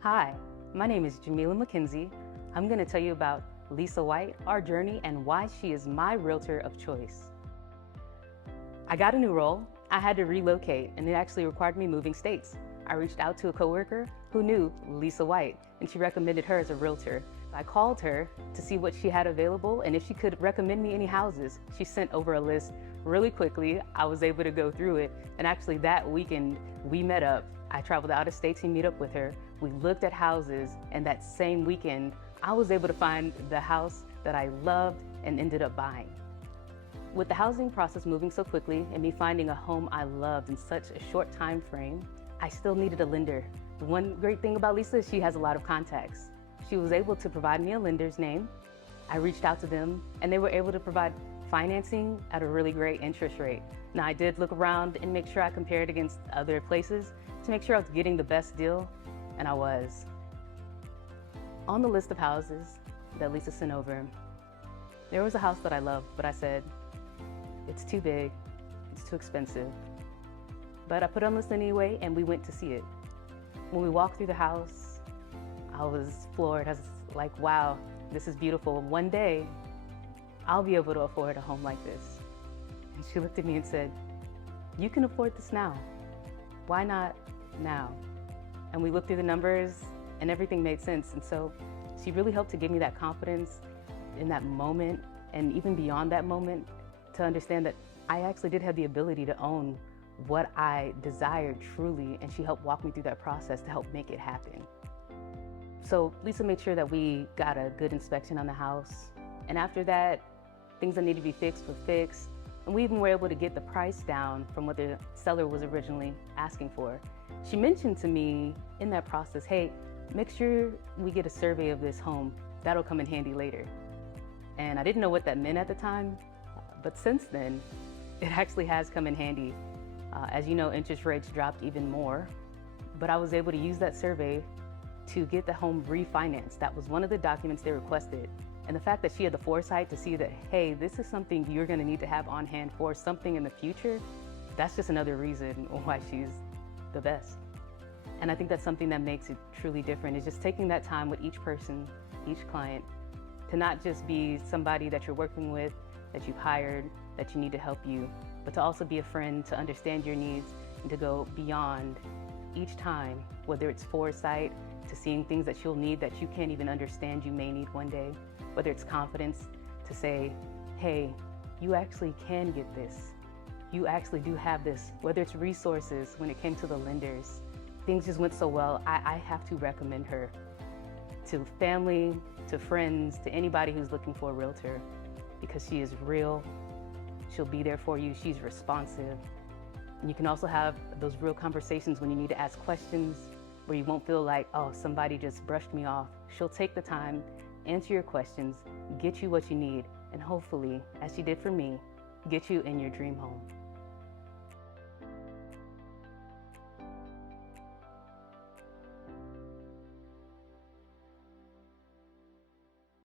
Hi, my name is Jemela McKinsey. I'm going to tell you about Lisa White, our journey, and why she is my realtor of choice. I got a new role. I had to relocate, and it actually required me moving states. I reached out to a coworker who knew Lisa White, and she recommended her as a realtor. I called her to see what she had available and if she could recommend me any houses. She sent over a list really quickly. I was able to go through it, and actually that weekend we met up. I traveled out of state to meet up with her. We looked at houses, and that same weekend I was able to find the house that I loved and ended up buying. With the housing process moving so quickly and me finding a home I loved in such a short time frame, I still needed a lender. The one great thing about Lisa is she has a lot of contacts. She was able to provide me a lender's name. I reached out to them, and they were able to provide financing at a really great interest rate. Now, I did look around and make sure I compared against other places to make sure I was getting the best deal, and I was. On the list of houses that Lisa sent over, there was a house that I loved, but I said, it's too big, it's too expensive. But I put it on the list anyway, and we went to see it. When we walked through the house, I was floored. I was like, wow, this is beautiful. One day, I'll be able to afford a home like this. And she looked at me and said, you can afford this now. Why not now? And we looked through the numbers, and everything made sense. And so she really helped to give me that confidence in that moment, and even beyond that moment, to understand that I actually did have the ability to own what I desired truly, and she helped walk me through that process to help make it happen. So Lisa made sure that we got a good inspection on the house, and after that, things that needed to be fixed were fixed, and we even were able to get the price down from what the seller was originally asking for. She mentioned to me in that process, hey, make sure we get a survey of this home. That'll come in handy later. And I didn't know what that meant at the time, but since then, it actually has come in handy. As you know, interest rates dropped even more, but I was able to use that survey to get the home refinanced. That was one of the documents they requested. And the fact that she had the foresight to see that, hey, this is something you're gonna need to have on hand for something in the future, that's just another reason why she's the best. And I think that's something that makes it truly different, is just taking that time with each person, each client, to not just be somebody that you're working with, that you've hired, that you need to help you, but to also be a friend, to understand your needs, and to go beyond each time, whether it's foresight, to seeing things that you'll need that you can't even understand you may need one day, whether it's confidence, to say, hey, you actually can get this. You actually do have this, whether it's resources. When it came to the lenders, things just went so well. I have to recommend her to family, to friends, to anybody who's looking for a realtor, because she is real. She'll be there for you. She's responsive. And you can also have those real conversations when you need to ask questions, where you won't feel like, oh, somebody just brushed me off. She'll take the time, answer your questions, get you what you need, and hopefully, as she did for me, get you in your dream home.